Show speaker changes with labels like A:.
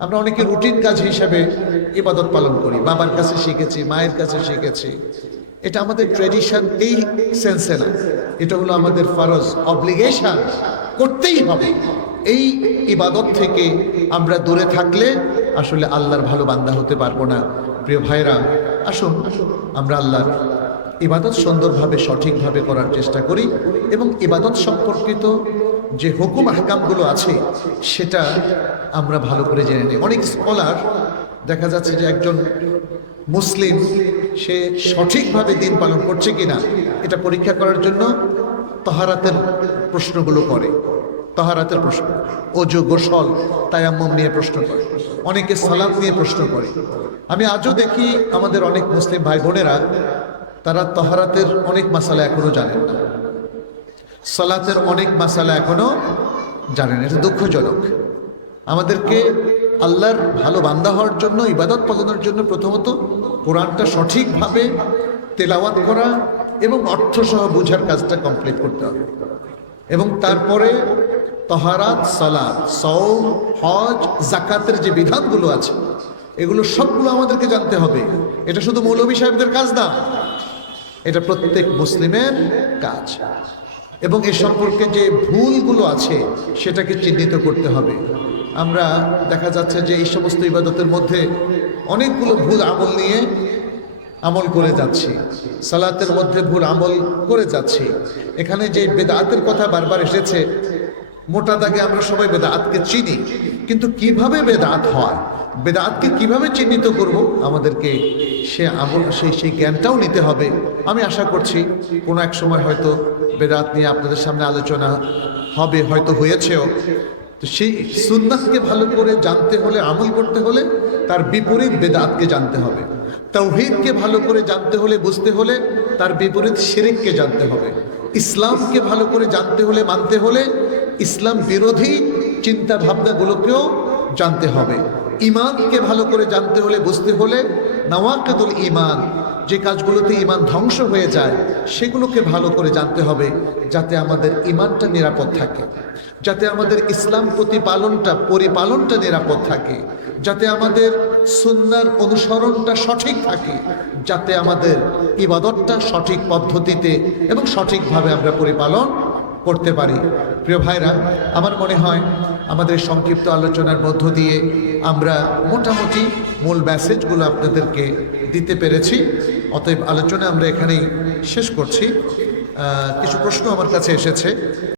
A: আমরা অনেকে রুটিন কাজ হিসাবে ইবাদত পালন করি। বাবার কাছে শিখেছি, মায়ের কাছে শিখেছি। এটা আমাদের ট্রেডিশন এই সেন্সে না। এটা হলো আমাদের ফরজ অব্লিগেশন করতেই হবে। এই ইবাদত থেকে আমরা দূরে থাকলে আসলে আল্লাহর ভালো বান্দা হতে পারব না। প্রিয় ভাইরা আসুন আমরা আল্লাহর ইবাদত সুন্দরভাবে, সঠিকভাবে করার চেষ্টা করি এবং ইবাদত সম্পর্কিত যে হুকুম আহকামগুলো আছে, সেটা আমরা ভালো করে জেনে নিই। অনেক স্কলার দেখা যাচ্ছে যে একজন মুসলিম, সে সঠিকভাবে দিন পালন করছে কিনা, এটা পরীক্ষা করার জন্য তহারাতের প্রশ্নগুলো করে। তহারাতের প্রশ্ন ওজো গোসল, তায়াম্মম নিয়ে প্রশ্ন করে। অনেকে সালাত নিয়ে প্রশ্ন করে। আমি আজও দেখি আমাদের অনেক মুসলিম ভাই বোনেরা তারা তহারাতের অনেক মাসালা এখনও জানেন না। সালাতের অনেক মাসালা এখনও জানেন, এটা দুঃখজনক। আমাদেরকে আল্লাহর ভালো বান্দা হওয়ার জন্য, ইবাদত পালনের জন্য প্রথমত কোরআনটা সঠিকভাবে তেলাওয়াত করা এবং অর্থসহ বোঝার কাজটা কমপ্লিট করতে হবে। এবং তারপরে তহারাত, সালাত সৌম হজ জাকাতের যে বিধানগুলো আছে, এগুলো সবগুলো আমাদেরকে জানতে হবে। এটা শুধু মৌলভী সাহেবদের কাজ না, এটা প্রত্যেক মুসলিমের কাজ। এবং এ সম্পর্কে যে ভুলগুলো আছে, সেটাকে চিহ্নিত করতে হবে। আমরা দেখা যাচ্ছে যে এই সমস্ত ইবাদতের মধ্যে অনেকগুলো ভুল আমল নিয়ে আমল করে যাচ্ছি। সালাতের মধ্যে ভুল আমল করে যাচ্ছি। এখানে যে বেদাতের কথা বারবার এসেছে, মোটা দাগে আমরা সবাই বেদাতকে চিনি, কিন্তু কীভাবে বেদাত হয়? বেদাতকে কীভাবে চিহ্নিত করব? আমাদেরকে সে আমল সেই সেই জ্ঞানটাও নিতে হবে। আমি আশা করছি কোনো এক সময় হয়তো বেদাত নিয়ে আপনাদের সামনে আলোচনা হবে, হয়তো হয়েছেও। তো সেই সুন্নাতকে ভালো করে জানতে হলে, আমল করতে হলে তার বিপরীত বেদাতকে জানতে হবে। তৌহিদকে ভালো করে জানতে হলে, বুঝতে হলে তার বিপরীত শিরিককে জানতে হবে। ইসলামকে ভালো করে জানতে হলে, মানতে হলে ইসলাম বিরোধী চিন্তা ভাবনাগুলোকেও জানতে হবে। ইমানকে ভালো করে জানতে হলে, বুঝতে হলে নওয়াকেদুল ইমান যে কাজগুলোতে ইমান ধ্বংস হয়ে যায়, সেগুলোকে ভালো করে জানতে হবে যাতে আমাদের ইমানটা নিরাপদ থাকে, যাতে আমাদের ইসলাম প্রতিপালনটা, পরিপালনটা নিরাপদ থাকে, যাতে আমাদের সুন্নার অনুসরণটা সঠিক থাকে, যাতে আমাদের ইবাদতটা সঠিক পদ্ধতিতে এবং সঠিকভাবে আমরা পরিপালন করতে পারি। প্রিয় ভাইরা, আমার মনে হয় আমাদের সংক্ষিপ্ত আলোচনার মধ্য দিয়ে আমরা মোটামুটি মূল মেসেজগুলো আপনাদেরকে দিতে পেরেছি। অতএব আলোচনা আমরা এখানেই শেষ করছি। কিছু প্রশ্ন আমার কাছে এসেছে।